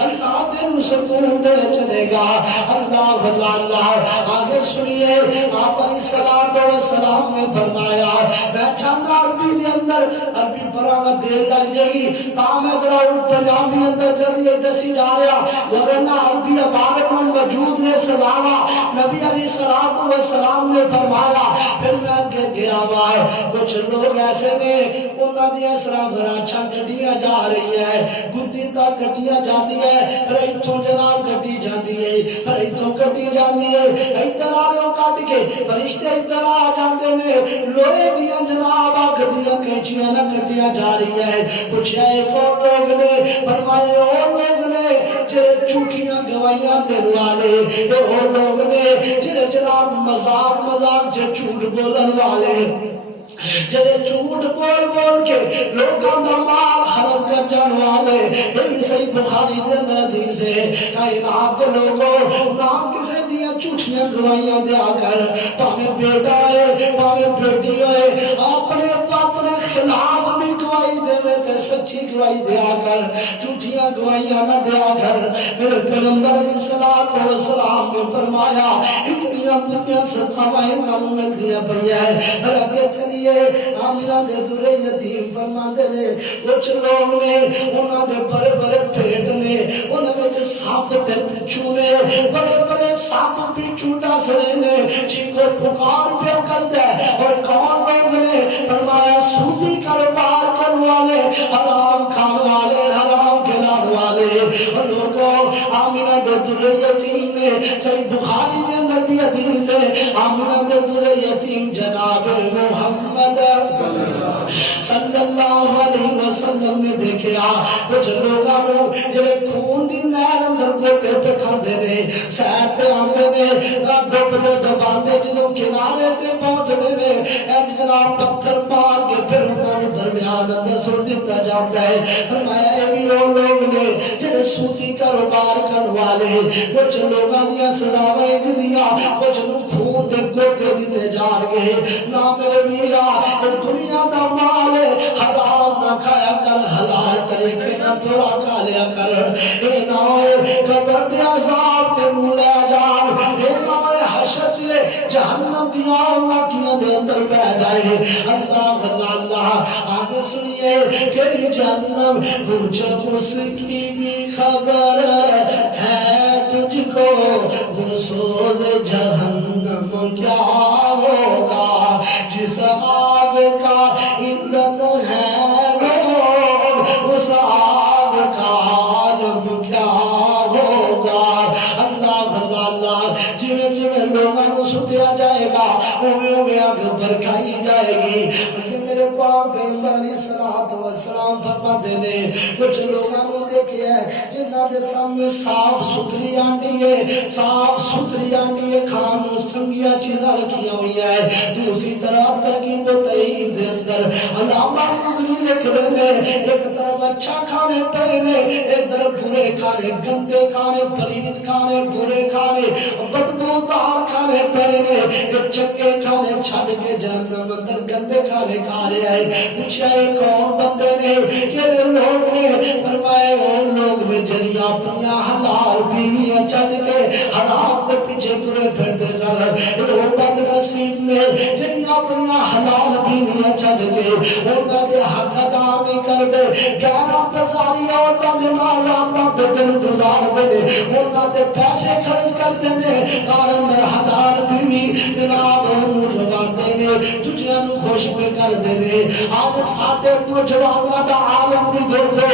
اللہ تینو سکون دے چلے گا اللہ اللہ اللہ آگے سنیے آپ علیہ الصلوۃ والسلام نے فرمایا میں چاہتا عربی دے اندر عربی پڑھانا دیر لگ جائے گی تاں میں ذرا پنجابی اندر جلدی دسی جا رہا ورنہ عربی عبارت من وجود نے سلاوا نبی علیہ الصلوۃ والسلام نے فرمایا پھر میں کہ گیا وائے کچھ لوگ ایسے نے انہاں دی اس طرح براچھا کٹیاں جا رہی ہے گدی تک کٹیاں جاتی ہے پھر ایتھوں جناب کٹی جاندی ہے پھر ایتھوں کٹی جاندی ہے ادھر آلو کٹ کے فرشتے ادھر آ جاندے نے لوہے دیاں جناب اگ دیاں کینچیاں نہ کٹیاں جا رہی ہے پوچھا ایک اور لوگ نے فرمائے اور لوگ نے جڑے جھوٹیاں گواہیاں دین والے اور لوگ نے جڑے جناب مذاق مذاق سے جھوٹ بولن والے جڑے جھوٹ بول بول کے لوگاں دا مال حرام کر جان والے یہ بھی صحیح بخاری دے اندر حدیث ہے کائنات کے لوگوں نہ کسی دیاں جھوٹیاں گواہیاں دیا کر پاویں بیٹا ہے پاویں بیٹی ہے اپنے خلاف بھی گواہی دے تے سچ سچی گواہی دیا کر، جھوٹیاں گواہیاں نہ دیا کر۔ میرے پیغمبر علیہ السلام نے فرمایا اتنیاں دنیا سزاواں انہوں مل دیا پئی ہے۔ اور اگے چلیے آمنہ دے درے یتیم فرماندے نے کچھ لوگ نے انہاں دے بڑے بڑے پیٹ نے، انہاں وچ سانپ تے بچھو نے، بڑے بڑے سانپ بچھو ڈسرے نے، چیخو پکار پیا کردا ہے۔ اور کون لوگ نے؟ فرمایا سودی کاروبار کرنے والے، حرام کھانے والے، حرام کھلانے والے۔ اور لوگوں آمنہ دے درے یتیم نے، صحیح بخاری کے اندر بھی حدیث ہے، آمنہ دے درے یتیم جناب محمد صلی اللہ علیہ وسلم نے دیکھا کچھ لوگاں کو جڑے خون دی نہر اندر گوتے پہ کھاندے نے، سیر تے آندے نے، ڈب دے ڈباندے جدوں کنارے تے پہنچدے نے، اج جناب پتھر مار کے پھر انہاں نوں درمیان اندر سٹ دتا جاندا ہے۔ فرمایا اے بھی وہ لوگ نے جڑے سودی کاروبار کرن والے، کچھ لوگاں دیاں سزاواں دنیا کچھ نوں خون دے گوتے دتے جان گے۔ نہ میرے ویرا دنیا دا مال حرام نہ کھایا کر، حلال طریقے نہ تھوڑا کھا لیا کر۔ اے نہ ہوئے قبر دے عذاب تے منہ لے جان، اے نہ ہوئے حشر دے جہنم دیاں لاکیاں دے اندر بہ جائے۔ اللہ اللہ آگے سنیے کہ جہنم کچھ اس کی بھی خبر ہے تجھ کو، وہ سوز جہنم کیا ہوگا جس آگ کا ایندھن ہے لوگ، اس آگ کا عالم کیا ہوگا۔ اللہ اللہ اللہ جویں جویں لوگوں کو سٹیا جائے گا اویں اویں آگ بھڑکائی جائے گی۔ اگے میرے پاک پیغمبر علیہ السلام فرماتے نے کچھ لوگوں کو دیکھیا ہے جنہاں دے سامنے صاف ستھری آنڈی ہے، صاف ستھری آنڈی ہے، کھان سنگیاں چیزاں رکھیاں ہوئی ہے۔ دوسری طرح ترکیب و ترہیب دے اندر علامہ مزنی لکھ دے نے ایک طرف اچھا کھانے پے نے، ایک طرف برے کھانے، گندے کھانے، پلید کھانے، برے کھانے، بدبودار کھانے پے نے۔ ایک چنگے کھانے چھڈ کے جہنم اندر گندے کھانے کھا رہے ہیں۔ پوچھا ایک کون بندے نے کہ لوگ نے فرمایا وہ لوگ نے جڑی اپنی حلال بیویاں چھڈ کے حرام دے پیچھے ترے پھردے سن۔ وہ بد نصیب نے جڑی اپنی حلال بیویاں چھڈ کے انہاں دے حق ادا نہیں کردے، غیر بازاری عورتاں دے نال رات دے دن گزاردے نے، انہاں دے پیسے خرچ کردے نے، گھر اندر حلال بیوی جناب انہوں رواندے نے، دوجیاں نوں خوش پہ کردے نے۔ آج ساڈے نوجواناں دا عالم بھی دیکھو،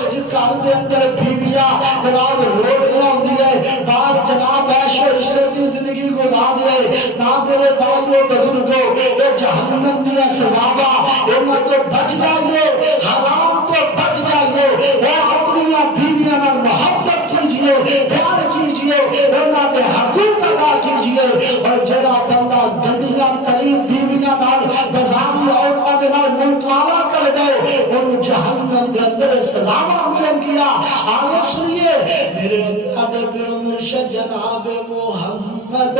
اج گھر دے اندر بیویاں جناب روٹیاں ہوندی ہے، باہر جناب عیش و عشرت دی زندگی گزار رہے۔ نہ میرے بھائیو بزرگو اے جہنم دیا سزاواں انہاں تو بچ جائیے، حرام تو بچ جائیے، اے اپنی بیویاں نال محبت کیجئے، پیار کیجئے، انہاں دے حقوق ادا کیجئے۔ اور جڑا بندہ گندیاں ترین بیویاں نال بازاری عورتاں دے نال منہ کالا کر دے انہوں جہنم دے اندر سزاواں ملن گیا۔ آگے سنیے میرے ادب مرشد جناب محمد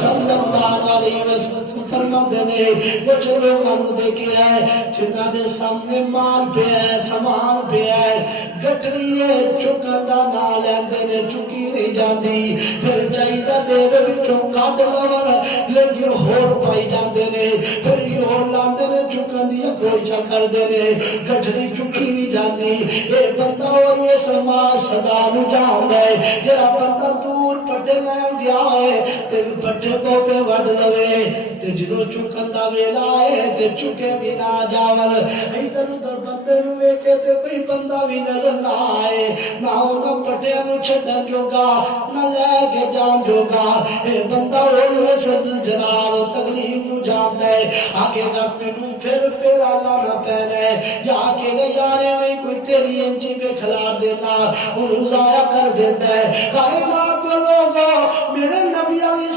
صلی اللہ علیہ وسلم فرماتے نے کچھ لوگوں کو دیکھا ہے جنہاں دے سامنے مال پیا ہے، سامان پیا ہے، گٹری ہے، چکن دا نہ لیندے نے، چکی نہیں جاندی، پھر چاہیدا دے وچوں کڈ لور لیکن ہور پائی جاندے نے، پھر ہور لاندے نے، چکن دی کوشش کردے نے، گٹری چکی نہیں جاندی۔ اے بندہ ہوئی اس ماں سزا نو جاندا ہے جڑا بندہ دور پٹے لین گیا ہے تے پٹے بہتے وڈ لوے تے جدوں چکن دا ویلا ہے تے چکے بھی نہ جاول، ادھر ادھر بندے نو ویکھے تے کوئی بندہ بھی نظر نہ آئے، نہ انہاں پٹیاں نو چھڈن جوگا نہ لے کے جان جوگا۔ اے بندہ ہوئی اس جناب تکلیف نو جاندا ہے، آگے گا مینوں پھر پیرا لانا پینا ہے، یا آگے گا یارے میں کوئی تیری انجی پہ کھلار دینا انہوں ضائع کر دیتا ہے۔ کائنات کے لوگوں میرے نبی علیہ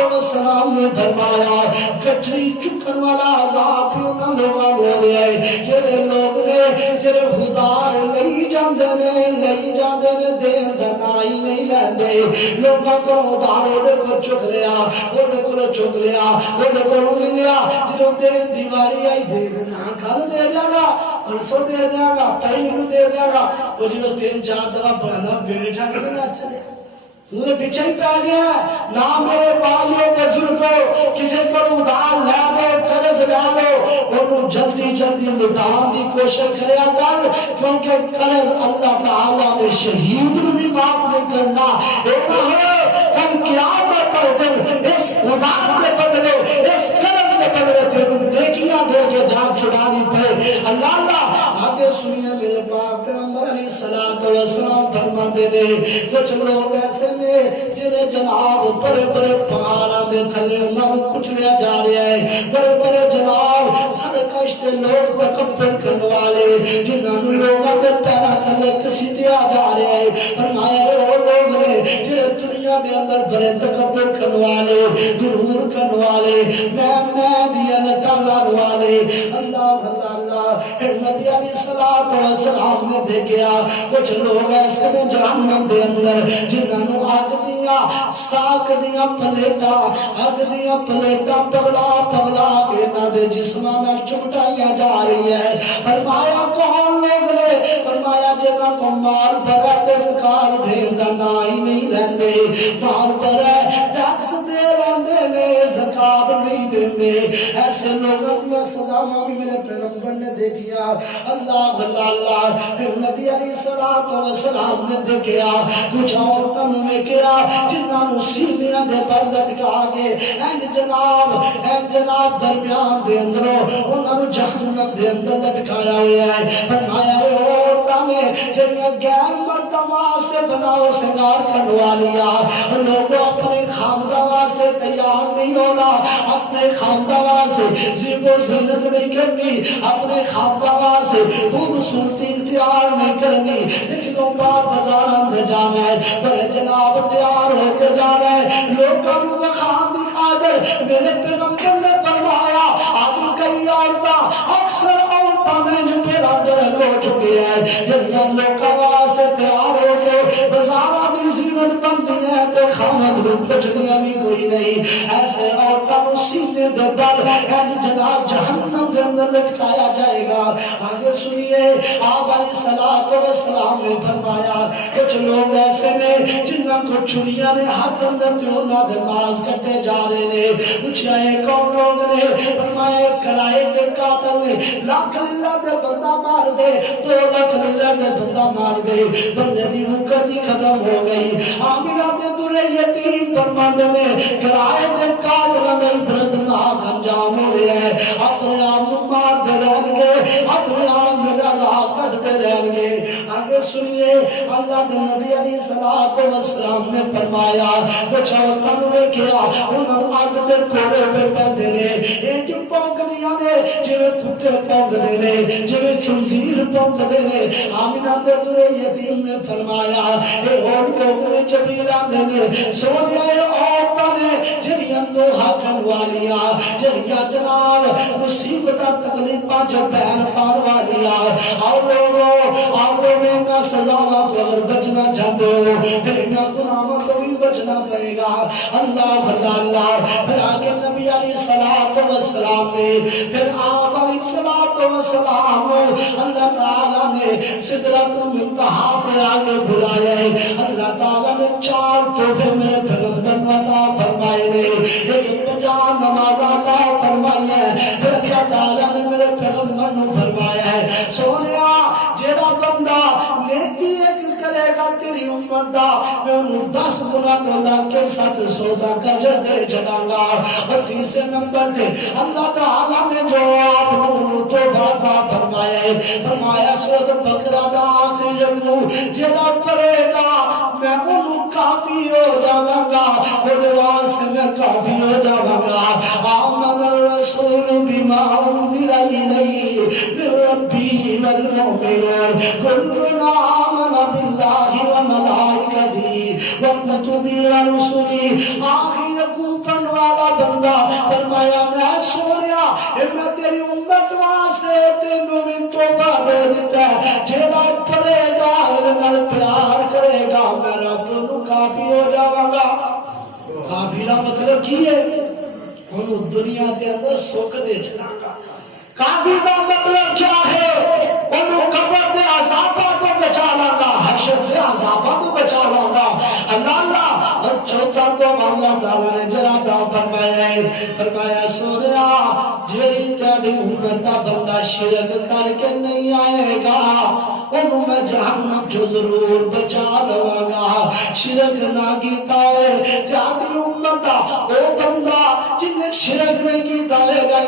السلام نے فرمایا گٹری چکن والا عذاب بھی انہاں لوگاں ہو گیا ہے جڑے لوگ نے جڑے خودار لئی جاندے نے دین دا نا ہی نہیں لیندے، لوگاں کو ادھار اودے کو چک لیا، اودے کو چک لیا، اودے کو لے لیا، جدوں دین دیواری آئی دین نہ گل دے جاگا 500 دے دیا گا، پہلی نو دے دیا گا، وہ جو 3-4 دفعہ پڑھنا بیٹھا کر نہ چلے مجھے پیچھے ہی پہ گیا ہے نہ میرے بھائیوں بزرگوں کسی کو ادھار لے لو قرض لے لو انہوں جلدی جلدی لٹان دی کوشش کرے کر کیونکہ قرض اللہ تعالیٰ نے شہید میں بھی معاف نہیں کرنا ایک ہے کل قیامت کا دن اس ادھار کے بدلے اس قرض کے بدلے پھر نیکیاں دے کے جان چھڑانی پڑے اللہ اللہ آگے سنیے میرے پاک پیغمبر علیہ السلام فرماتے نے کچھ لوگ ایسے جنہیں جناب بڑے بڑے پہاڑاں دے تھلے انہاں کو کچلیا جا رہا ہے بڑے بڑے جناب سارے کشتے لوگ تکبر کرنے والے جنہاں نو لوگاں دے پیرا تھلے کسی دیا جا رہا ہے فرمایا وہ لوگ نے جنہیں دنیا دے اندر بڑے تکبر کرنے والے غرور کرنے والے میں دیا لٹانا والے اللہ اللہ اللہ نبی علیہ السلام نے دیکھا کچھ لوگ ایسے نے جہنم دے اندر جنہاں نو آگ دیا ساک دیا پلیٹا آگ دیا پلیٹا پگلا پگلا کے نہ دے جسمانہ چمٹایا جا رہی ہے فرمایا کون لوگ نے فرمایا جینا کو مار بھرا تے زکار دھیندہ نائی نہیں لیندے مار بھرا ٹیکس دے لیندے نے زکات نہیں دیندے ایسے لوگوں دیا صدامہ بھی میرے پیغمبر نے دیکھیا اللہ اللہ اللہ نبی علیہ السلام نے دیکھیا کچھ عورتوں میں کیا جنہاں نو سینیاں دے پر لٹکا کے این جناب درمیان دے اندروں انہاں نو جہنم دے اندر لٹکایا ہوا ہے فرمایا اے عورتاں نے جنہاں غیر مردہ سے بناؤ سنگار کروا لیا لوگوں اپنے خامدہ واسطے تیار نہیں ہونا اپنے خامدہ واسطے زیب و زینت نہیں کرنی اپنے خامدہ واسطے خوبصورتی اختیار نہیں کرنی جدوں بار بازار اندر جانا ہے بڑے جناب تیار ہو کے جانا ہے لوگوں کو خان دی خاطر میرے پیغمبر نے فرمایا آج کئی عورتاں اکثر عورتاں نے جو میرا در ہو چکے ہیں جنہاں لوگوں واسطے تیار ہو کے بازار بھی زینت بنتی ہے تو خامد رو پچھدیاں بھی کوئی نہیں ایسے عورتوں کو سینے دے بل جناب جہنم دے اندر لٹکایا جائے گا آگے سنیے آپ علیہ السلام نے فرمایا کچھ لوگ ایسے نے جنہاں کو چھڑیاں نے ہاتھ اندر جو نہ دماغ کٹے جا رہے نے پوچھا یہ کون لوگ نے فرمایا کرائے دے قاتل نے لاکھ للہ دے بندہ مار دے 2 لاکھ للہ دے بندہ مار دے بندے دی روح کدی ختم ہو گئی آمینہ دے درے یتیم فرماندے نے کرائے دے قاتل نے بردناک انجام ہو رہے ہیں اپنے آپ مار دے رہن گے اپنے آپ نگازہ کٹتے رہن گے آگے سنیے اللہ کے نبی علیہ السلام نے فرمایا کچھ عورتوں نے کیا انہوں آگ دے کھوڑے پہ پہنے نے یہ جو پونک دیا نے جوے کھتے پونک دے نے جوے خنزیر پونک دے نے آمینہ دے درے یتیم نے فرمایا اے اور لوگ نے جبریرہ دے نے سو دیا اے عورتوں نے جنیاں نوحہ کنوالیا جنیاں جناب مصیبتہ تکلیفہ جو بہن پاروالیا اور لوگوں میں کا سزاوہ تو اگر بچنا چاہتے ہو پھر انہا گناہوں تو بھی بچنا پڑے گا اللہ اللہ اللہ پھر آگے نبی علیہ السلام نے پھر آپ علیہ السلام اللہ تعالیٰ نے صدرت المنتہا دے آگے بھلایا ہے اللہ تعالیٰ نے 4 تحفے میرے پیغمبر عطا فرمائے نے ایک پجان نماز عطا فرمائی ہے پھر اللہ تعالیٰ نے میرے پیغمبر نے فرمایا ہے سونیا جیرا بندہ نیکی ایک کرے گا تیری امت دا میں انہوں 10 گنا تو اللہ کے ساتھ سودا کا جر دے چڑھاں گا اور 30 نمبر دے اللہ تعالیٰ نے جو آپ نور تو بھاگا فرمایا ہے فرمایا سود بکرہ دا آخری رکھوں جیرا پڑے گا میں انہوں کافی ہو جاواں گا اور واسطے میں کافی ہو جاواں گا آمن الرسول بما انزل الیہ من ربی والمؤمنون کلنا آمن باللہ وملائکتی وکتبی ورسلی آخر کوپن والا بندہ فرمایا میں سونیا میں تیری امت واسطے تینوں بھی توبہ دے دیتا ہے جینا پڑے گا انہوں پیار کرے گا میں رب انہوں کافی ہو جاواں گا کافی نہ مطلب کی ہے انہوں دنیا کے اندر سوکھ دے چلا گا کافی کا مطلب کیا ہے انہوں قبر دے عذابہ تو بچا لاگا، حشر دے عذابہ تو بچا لاگا اللہ۔ اور چوتھا تو اللہ تعالیٰ نے جرادا فرمایا ہے، فرمایا سونیا جیڑی تیاری امتہ بندہ شرک کر کے نہیں آئے گا انہوں میں جہنم جو ضرور بچا لوا گا۔ شرک نہ کیتا ہے تیاری امتہ او بندہ جنہیں شرک نہیں کیتا ہے گا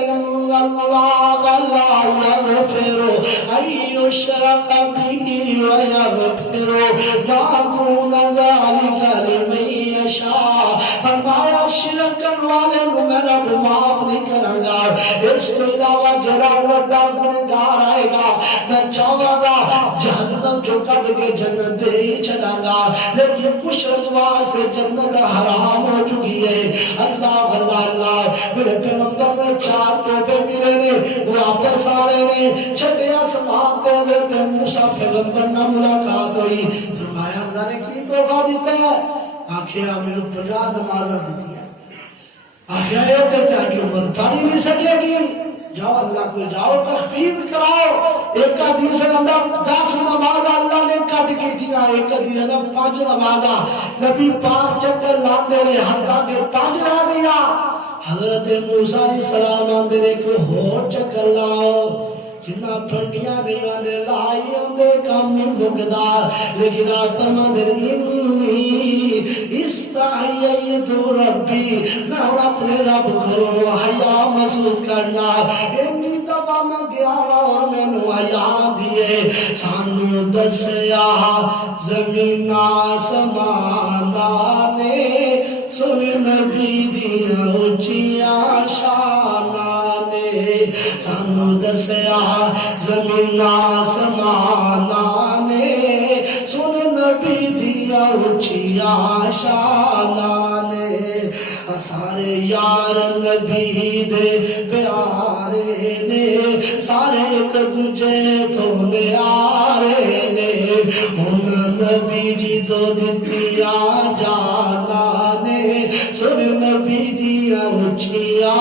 اللہ یغفرو ایو شرک بھی ویغفرو ما دون ذالک لمن یشاء۔ فرمایا شرک کرنے والے کو میں رب معاف نہیں کروں گا، اس کے علاوہ جڑا بڑا گنہگار آئے گا میں چاہوں گا جہنم جو کٹ کے جنت دے ہی چھڑا گا، لیکن کچھ رتوا سے جنت حرام ہو چکی ہے۔ اللہ میرے پیغمبر میں 4 تحفے ملے نے، واپس آ رہے نے، چھٹے آسمان پہ حضرت موسیٰ پیغمبر نہ ملاقات ہوئی۔ فرمایا اللہ نے کی تحفہ دیتا ہے؟ آخیا میرے 50 نمازہ دیتی ہے۔ آخیا یہ تو کیا کہ عمر پڑھی نہیں سکے گی، جاؤ اللہ کو جاؤ تخفیف کراؤ۔ ایک حدیث اندر 10 نمازہ اللہ نے کٹ کی تھی، ایک حدیث اندر 5 نمازہ نبی پاک چکر لاندے رہے حتیٰ کہ 5 رہ گیا۔ حضرت موسیٰ علیہ السلام آندے رہے کہ ہو چکر لاؤ، جنہ پھنڈیاں نہیں آنے لائی آندے کام نہیں مگدہ، لیکن آپ فرما دے انی استحییت ربی، میں اور اپنے رب کرو حیاء محسوس کرنا، انی دفعہ میں گیا اور میں نو حیاء دیئے سانو دسیا زمین آسمانہ نے سن نبی دیا اچھیاں شانہ نے، سانو دسیا زمین آسمانہ نے سن نبی دیا اچھیاں شانہ نے، سارے یار نبی دے پیارے نے، سارے ایک دجے تو نیارے نے، ان نبی جی تو دتیا جانا نے سن نبی دیا اچھیا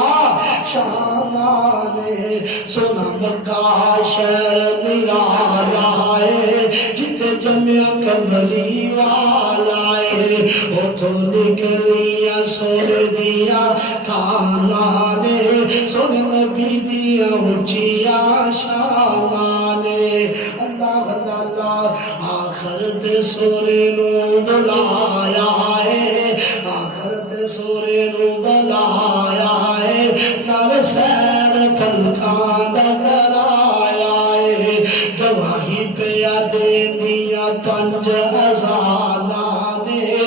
شانہ نے، سونا مکہ شہر نرالا ہے جتے جمعہ کربلی والا ہے، وہ تو نکلیا سونے دیا کھانا نے سن نبی دیا اچھیا شانہ نے۔ اللہ اللہ اللہ آخر دے سورے نو بلایا ہے، آخر دے سورے نو بلایا ہے، نال سیر پھلکان دا کرایا ہے، گواہی پیا دین دیا 5 اذاناں نے،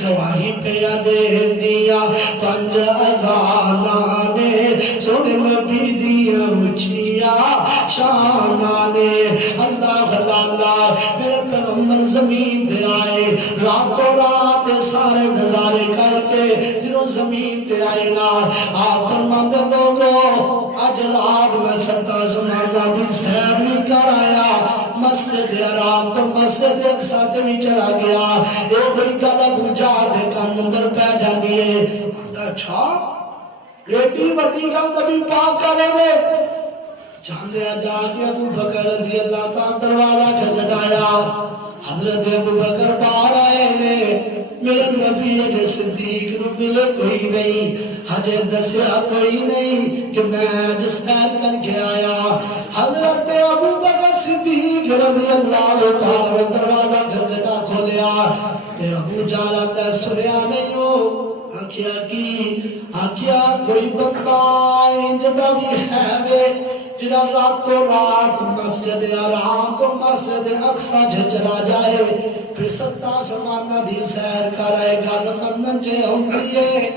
گواہی پیا دین دیا 5 اذاناں نے سن نبی دیا اچھیا شانہ نے۔ اللہ اللہ میرے پیغمبر زمین دے آئے، راتوں رات سارے نظارے کر کے جنہوں زمین تے آئے نا، آپ فرماندے لوگوں آج رات میں 7 آسمانہ دی سیر بھی کر آیا، مسجد حرام تو مسجد اقصی تے بھی چلا گیا، ایک بڑی گل ابو جہل دے کان اندر پہ جاندی ہے، اچھا ایڈی وڈی گل نبی پاک کرے دے چاندے جا کے ابو بکر رضی اللہ تعالیٰ دروازہ کھٹکھٹایا، حضرت ابو بکر باہر آئے نے، میرے نبی اجے صدیق نو ملے کوئی نہیں، ہجے دسیا کوئی نہیں کہ میں اج سیر کر کے آیا۔ حضرت ابو بکر صدیق رضی اللہ تعالیٰ دروازہ کھٹکھٹا کھولیا، ابو جہل آتا سنیا نہیں ہو، آکھیا کوئی بندہ انجدہ بھی ہے وے جنہ راتوں رات مسجد حرام تو مسجد اقصی چلا جائے، پھر 7 آسمانہ دی سیر کرائے، گل منن چے ہوندی ہے۔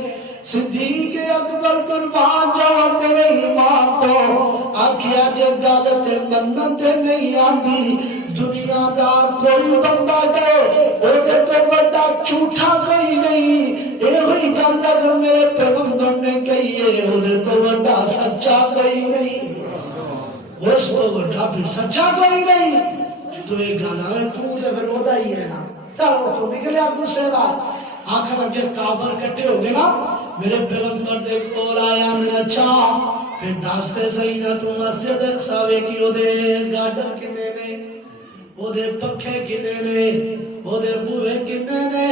صدیق اکبر قربان جاواں تیرے ایمان تو، آکھیا جے گل تے منن تے نہیں آندی دنیا دا کوئی بندہ دے اودے تو بڑا جھوٹا کوئی نہیں، اے ہوئی گل اگر میرے پیغمبر نے کہی ہے اودے تو بڑا سچا کوئی نہیں، اس تو بڑا پھر سچا کوئی نہیں، تو ایک گانا ہے تو دے پھر وہ دا ہی ہے نا، تارا تو نکلے آپ غصے دا آنکھ لگے کعبر کٹے ہو گے نا، میرے پیغمبر دے کول آیا اندر اچھا پھر داستے صحیح نہ تو مسجد اقصی کی او دے گارڈر کنے نے وہ دے پکھے کنے نے وہ دے بوئے کنے نے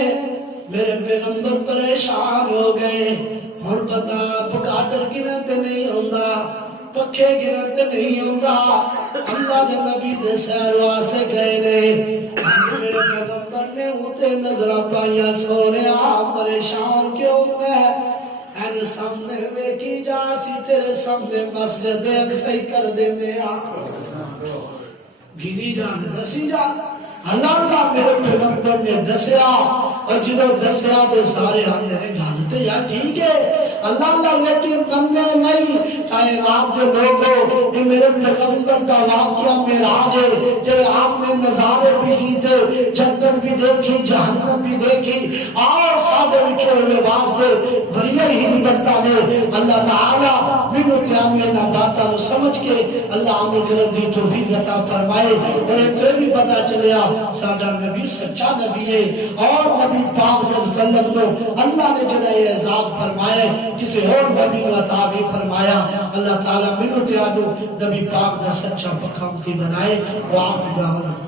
میرے پیغمبر پریشان ہو گئے ہن پتا بگاڈر گرن تے نہیں ہوندا پکھے گرن تے نہیں ہوندا اللہ دے نبی دے سیر واسطے گئے نے میرے پیغمبر نے اتے نظر پائیا سونے آپ پریشان کیوں ہے این سامنے ویکھی جا سی تیرے سامنے مسجد ایک صحیح کر دینے گینی جان دسی جا اللہ میرے پیغمبر نے دسیا اور جدو دسیا دے سارے آنے نے گھالتے یا ٹھیک ہے اللہ یقین بننے نہیں کائنات دے لوگوں کہ میرے پیغمبر کا واقعہ معراج ہے جے آپ نے نظارے بھی کی تھے جنت بھی دیکھی جہنم بھی دیکھی اور سادے وچوں ہوئے واسطے بڑیا ہی نہیں بنتا ہے اللہ تعالیٰ منو تیامی نباتا نو سمجھ کے اللہ عمل کرن دی توفیق عطا فرمائے اور اتنے بھی پتا چلیا سادہ نبی سچا نبی ہے اور نبی پاک صلی اللہ علیہ وسلم کو اللہ نے جنہ اعزاز فرمائے کسی اور نبی نے عطا بھی فرمایا اللہ تعالیٰ منو تیانو نبی پاک دا سچا پکھام تھی بنائے وعاق دعوانا